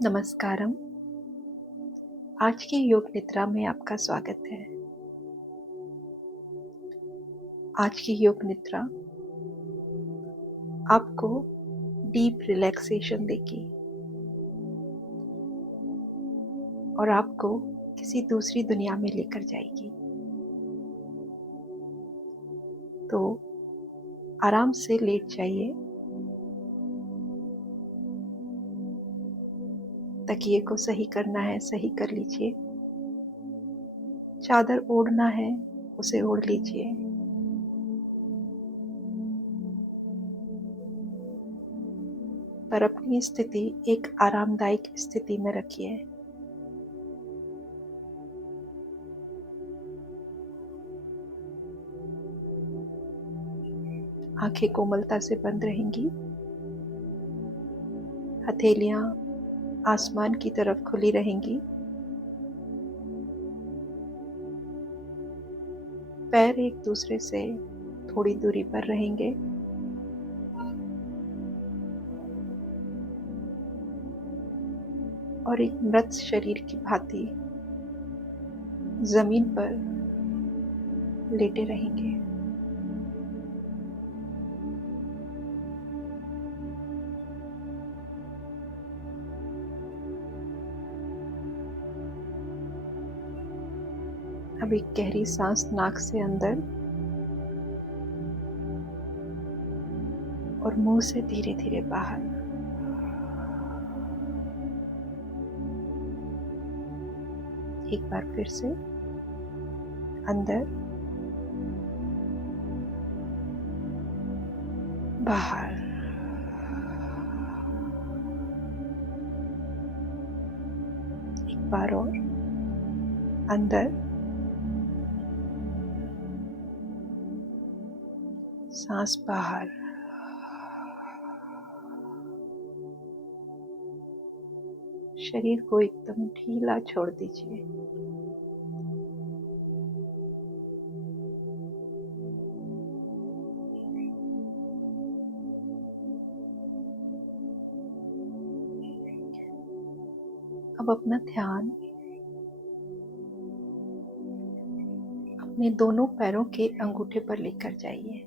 नमस्कारम। आज की योग निद्रा में आपका स्वागत है। आज की योग निद्रा आपको डीप रिलैक्सेशन देगी और आपको किसी दूसरी दुनिया में लेकर जाएगी। तो आराम से लेट जाइए, तकिए को सही करना है सही कर लीजिए, चादर ओढ़ना है उसे ओढ़ लीजिए। पर अपनी स्थिति एक आरामदायक स्थिति में रखिए। आंखें कोमलता से बंद रहेंगी, हथेलियां आसमान की तरफ खुली रहेंगी, पैर एक दूसरे से थोड़ी दूरी पर रहेंगे। और एक मृत शरीर की भांति जमीन पर लेटे रहेंगे। अब एक गहरी सांस नाक से अंदर और मुंह से धीरे धीरे बाहर। एक बार फिर से अंदर, बाहर। एक बार और अंदर, सांस बाहर। शरीर को एकदम ढीला छोड़ दीजिए। अब अपना ध्यान अपने दोनों पैरों के अंगूठे पर लेकर जाइए।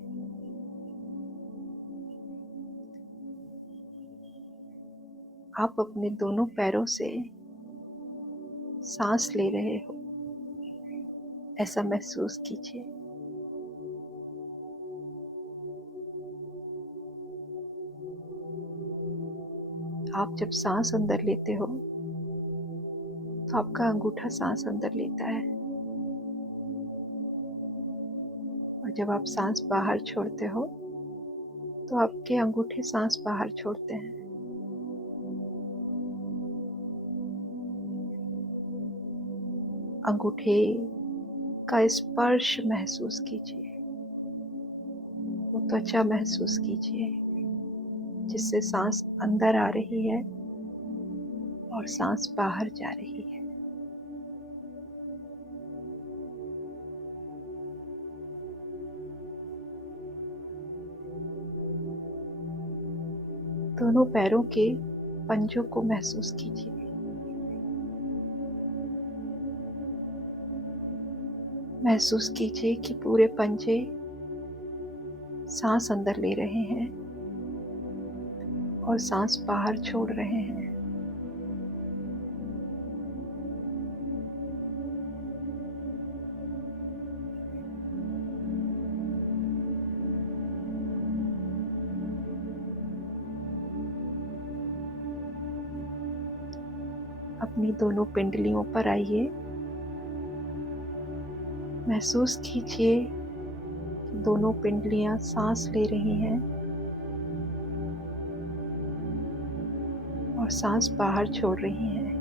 आप अपने दोनों पैरों से सांस ले रहे हो ऐसा महसूस कीजिए। आप जब सांस अंदर लेते हो तो आपका अंगूठा सांस अंदर लेता है, और जब आप सांस बाहर छोड़ते हो तो आपके अंगूठे सांस बाहर छोड़ते हैं। अंगूठे का स्पर्श महसूस कीजिए, वो त्वचा महसूस कीजिए जिससे सांस अंदर आ रही है और सांस बाहर जा रही है। दोनों पैरों के पंजों को महसूस कीजिए। महसूस कीजिए कि पूरे पंजे सांस अंदर ले रहे हैं और सांस बाहर छोड़ रहे हैं। अपनी दोनों पिंडलियों पर आइए। महसूस कीजिए कि दोनों पिंडलियां सांस ले रही हैं और सांस बाहर छोड़ रही हैं।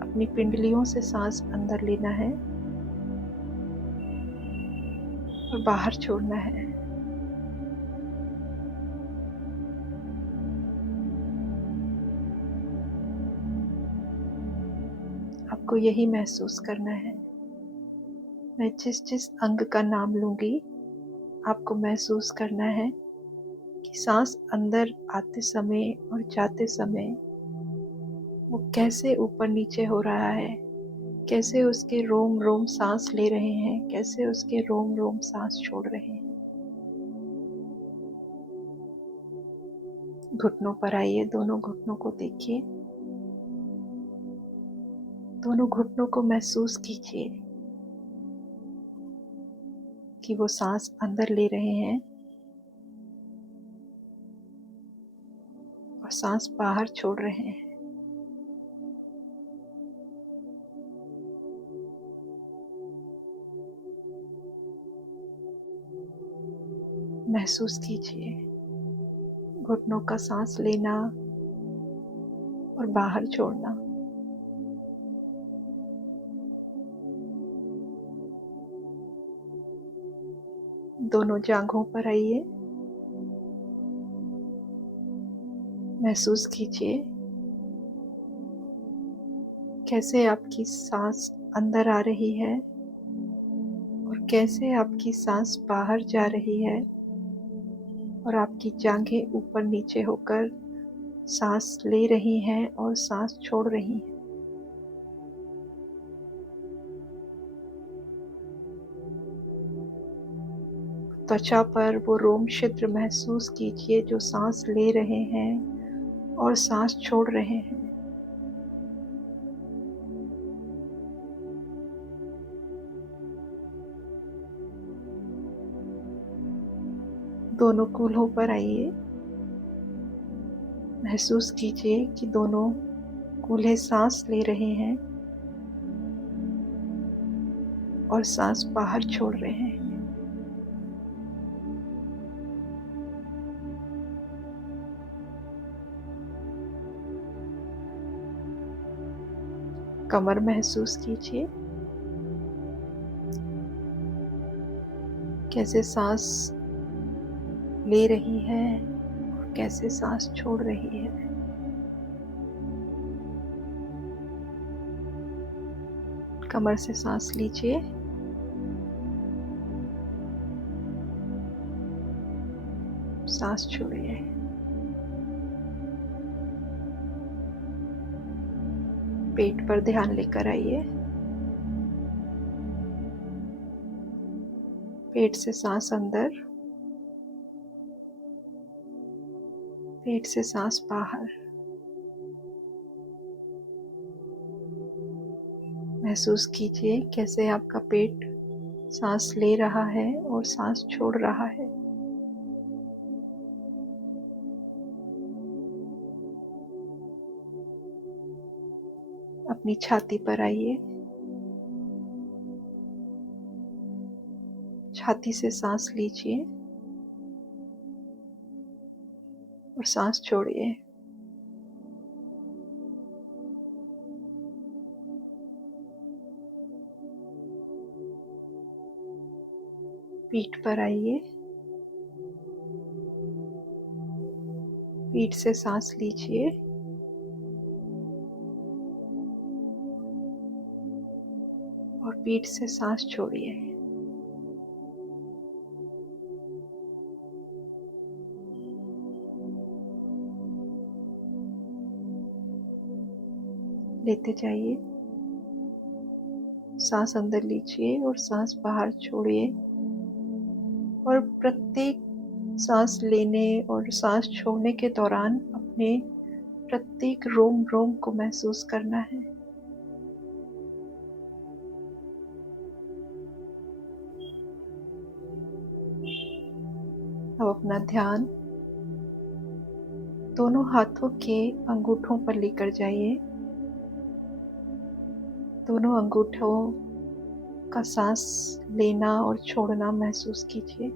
अपनी पिंडलियों से सांस अंदर लेना है और बाहर छोड़ना है। आपको यही महसूस करना है। मैं जिस जिस अंग का नाम लूंगी आपको महसूस करना है कि सांस अंदर आते समय और जाते समय वो कैसे ऊपर नीचे हो रहा है, कैसे उसके रोम रोम सांस ले रहे हैं, कैसे उसके रोम रोम सांस छोड़ रहे हैं। घुटनों पर आइए, दोनों घुटनों को देखिए, दोनों घुटनों को महसूस कीजिए कि वो सांस अंदर ले रहे हैं और सांस बाहर छोड़ रहे हैं। महसूस कीजिए घुटनों का सांस लेना और बाहर छोड़ना। दोनों जांघों पर आइए, महसूस कीजिए कैसे आपकी सांस अंदर आ रही है और कैसे आपकी सांस बाहर जा रही है और आपकी जांघें ऊपर नीचे होकर सांस ले रही हैं और सांस छोड़ रही हैं। त्वचा पर वो रोम छिद्र महसूस कीजिए जो सांस ले रहे हैं और सांस छोड़ रहे हैं। दोनों कूल्हों पर आइए, महसूस कीजिए कि दोनों कूल्हे सांस ले रहे हैं और सांस बाहर छोड़ रहे हैं। कमर महसूस कीजिए कैसे सांस ले रही है और कैसे सांस छोड़ रही है। कमर से सांस लीजिए, सांस छोड़िए। पेट पर ध्यान लेकर आइए, पेट से सांस अंदर, पेट से सांस बाहर। महसूस कीजिए कैसे आपका पेट सांस ले रहा है और सांस छोड़ रहा है। अपनी छाती पर आइए, छाती से सांस लीजिए और सांस छोड़िए। पीठ पर आइए, पीठ से सांस लीजिए और पीठ से सांस छोड़िए। लेते जाइए, सांस अंदर लीजिए और सांस बाहर छोड़िए और प्रत्येक सांस लेने और सांस छोड़ने के दौरान अपने प्रत्येक रोम रोम को महसूस करना है। अब अपना ध्यान दोनों हाथों के अंगूठों पर लेकर जाइए। दोनों अंगूठों का सांस लेना और छोड़ना महसूस कीजिए।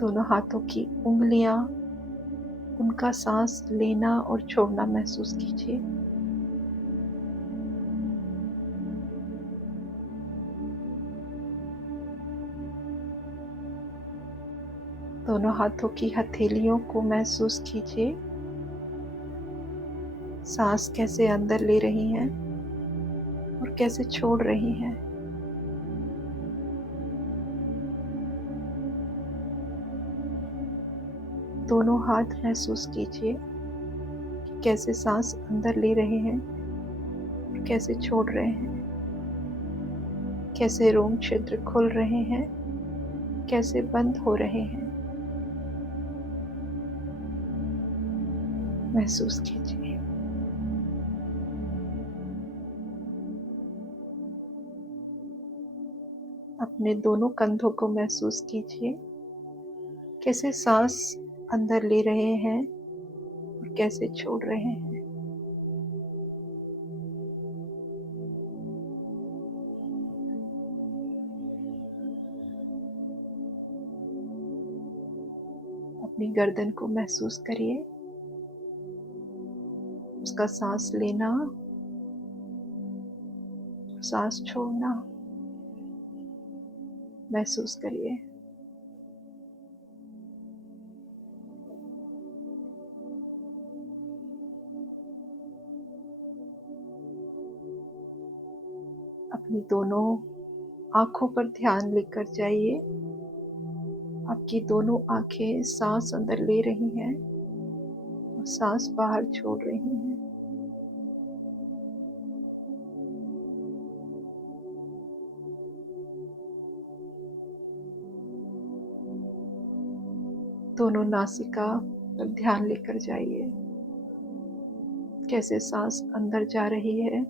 दोनों हाथों की उंगलियां, उनका सांस लेना और छोड़ना महसूस कीजिए। दोनों हाथों की हथेलियों को महसूस कीजिए, सांस कैसे अंदर ले रही हैं और कैसे छोड़ रही हैं। दोनों हाथ महसूस कीजिए कि कैसे सांस अंदर ले रहे हैं और कैसे छोड़ रहे हैं। कैसे रोम छिद्र खुल रहे हैं, कैसे बंद हो रहे हैं। महसूस कीजिए। अपने दोनों कंधों को महसूस कीजिए, कैसे सांस अंदर ले रहे हैं और कैसे छोड़ रहे हैं। अपनी गर्दन को महसूस करिए, उसका सांस लेना, सांस छोड़ना महसूस करिए। अपनी दोनों आंखों पर ध्यान लेकर जाइए। आपकी दोनों आंखें सांस अंदर ले रही हैं और सांस बाहर छोड़ रही हैं। दोनों नासिका पर ध्यान लेकर जाइए, कैसे सांस अंदर जा रही है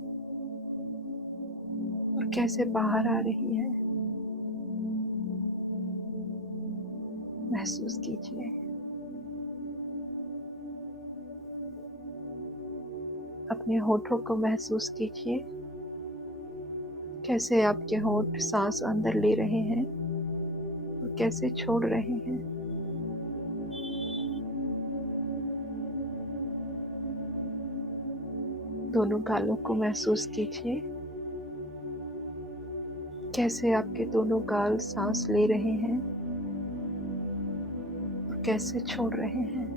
और कैसे बाहर आ रही है। महसूस कीजिए। अपने होठों को महसूस कीजिए, कैसे आपके होठ सांस अंदर ले रहे हैं और कैसे छोड़ रहे हैं। दोनों गालों को महसूस कीजिए, कैसे आपके दोनों गाल सांस ले रहे हैं और कैसे छोड़ रहे हैं।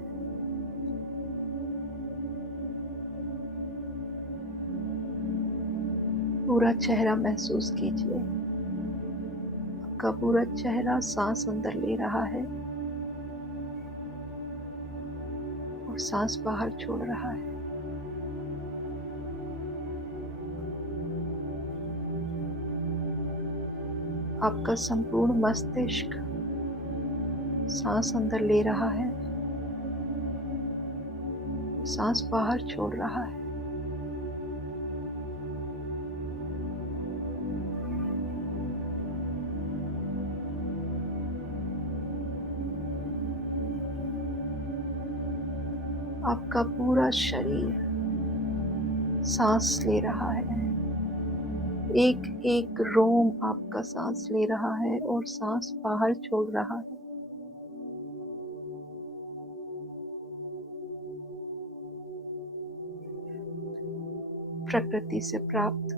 पूरा चेहरा महसूस कीजिए, आपका पूरा चेहरा सांस अंदर ले रहा है और सांस बाहर छोड़ रहा है। आपका संपूर्ण मस्तिष्क सांस अंदर ले रहा है, सांस बाहर छोड़ रहा है। आपका पूरा शरीर सांस ले रहा है, एक एक रोम आपका सांस ले रहा है और सांस बाहर छोड़ रहा है। प्रकृति से प्राप्त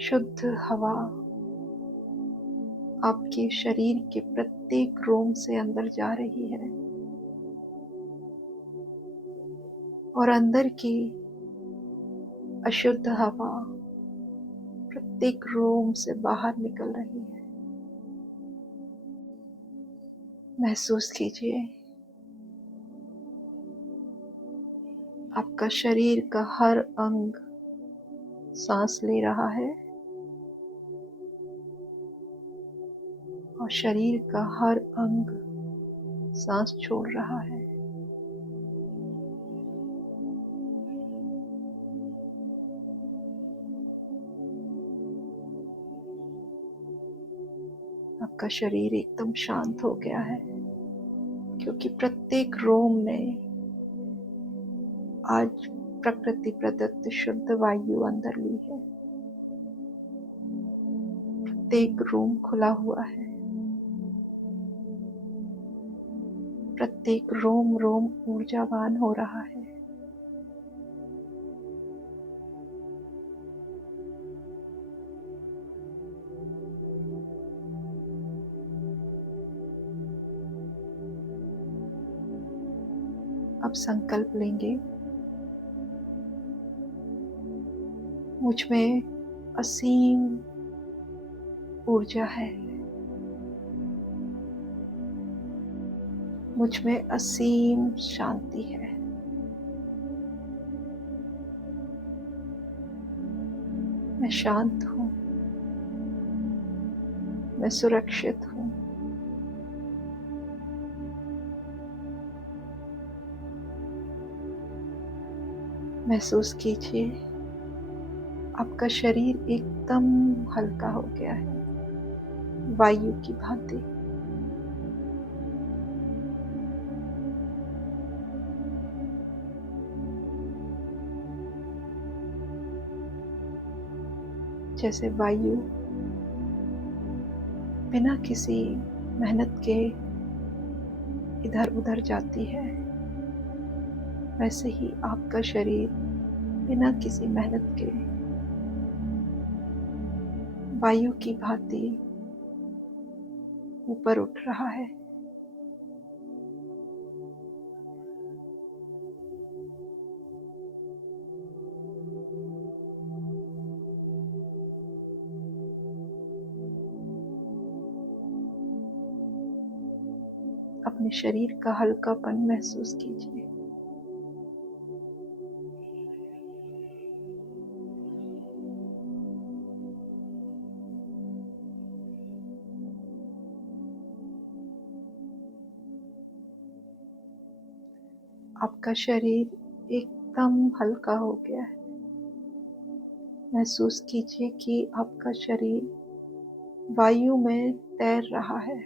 शुद्ध हवा आपके शरीर के प्रत्येक रोम से अंदर जा रही है और अंदर की अशुद्ध हवा प्रत्येक रोम से बाहर निकल रही है। महसूस कीजिए, आपका शरीर का हर अंग सांस ले रहा है और शरीर का हर अंग सांस छोड़ रहा है। आपका शरीर एकदम शांत हो गया है, क्योंकि प्रत्येक रोम में आज प्रकृति प्रदत्त शुद्ध वायु अंदर ली है। प्रत्येक रोम खुला हुआ है, प्रत्येक रोम रोम ऊर्जावान हो रहा है। अब संकल्प लेंगे, मुझ में असीम ऊर्जा है, मुझ में असीम शांति है। मैं शांत हूँ, मैं सुरक्षित हूँ। महसूस कीजिए, आपका शरीर एकदम हल्का हो गया है, वायु की भांति। जैसे वायु बिना किसी मेहनत के इधर उधर जाती है, वैसे ही आपका शरीर बिना किसी मेहनत के वायु की भांति ऊपर उठ रहा है। अपने शरीर का हल्कापन महसूस कीजिए। आपका शरीर एकदम हल्का हो गया है। महसूस कीजिए कि आपका शरीर वायु में तैर रहा है।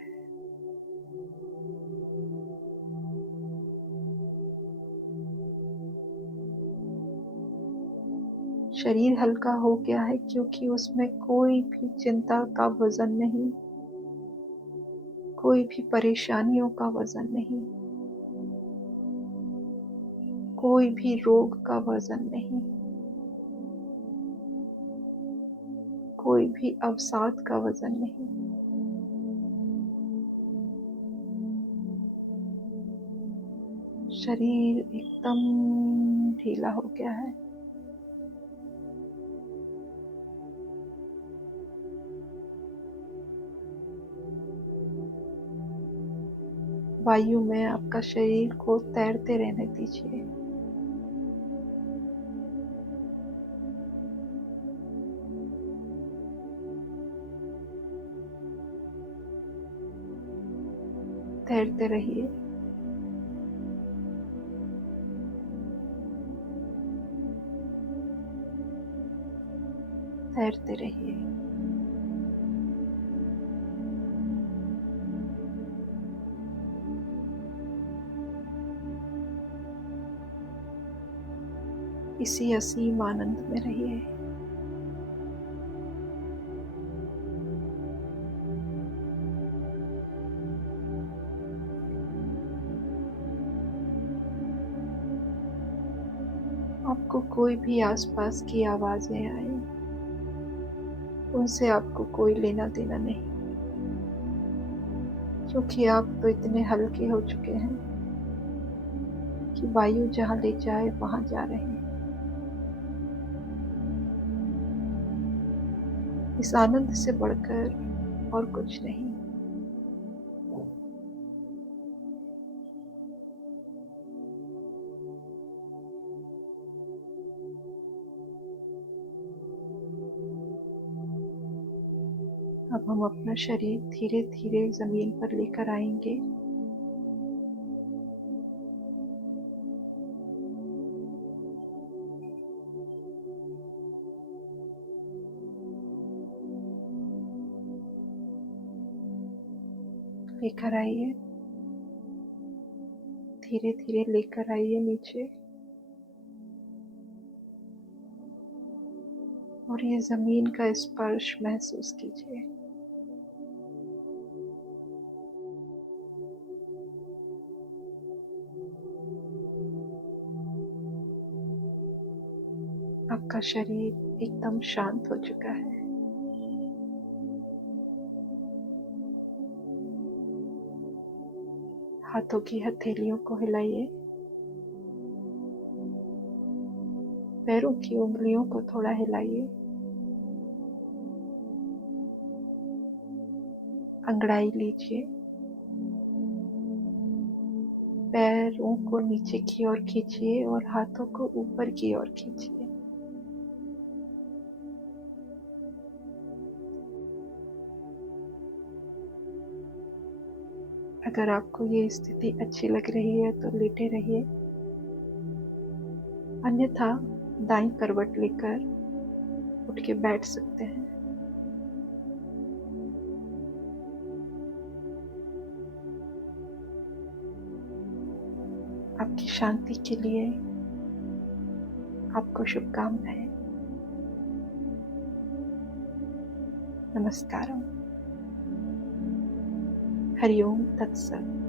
शरीर हल्का हो गया है क्योंकि उसमें कोई भी चिंता का वजन नहीं, कोई भी परेशानियों का वजन नहीं, कोई भी रोग का वजन नहीं, कोई भी अवसाद का वजन नहीं। शरीर एकदम ढीला हो गया है। वायु में आपका शरीर को तैरते रहने दीजिए। तैरते रहिए। तैरते रहिए। इसी असीम आनंद में रहिए। आपको कोई भी आसपास की आवाजें आए, उनसे आपको कोई लेना देना नहीं, क्योंकि आप तो इतने हल्के हो चुके हैं कि वायु जहां ले जाए वहां जा रहे हैं। इस आनंद से बढ़कर और कुछ नहीं। अब हम अपना शरीर धीरे धीरे जमीन पर लेकर आएंगे। लेकर आइए, धीरे धीरे लेकर आइए नीचे। और ये जमीन का स्पर्श महसूस कीजिए। आपका शरीर एकदम शांत हो चुका है। हाथों की हथेलियों को हिलाइए। पैरों पैरों की उंगलियों को थोड़ा हिलाइए, अंगड़ाई लीजिए, पैरों को नीचे की ओर खींचिए और हाथों को ऊपर की ओर खींचिए। अगर आपको ये स्थिति अच्छी लग रही है तो लेटे रहिए, अन्यथा दाईं करवट लेकर उठ के बैठ सकते हैं। आपकी शांति के लिए आपको शुभकामनाएं। नमस्कारम। हरि ओम तत्सत।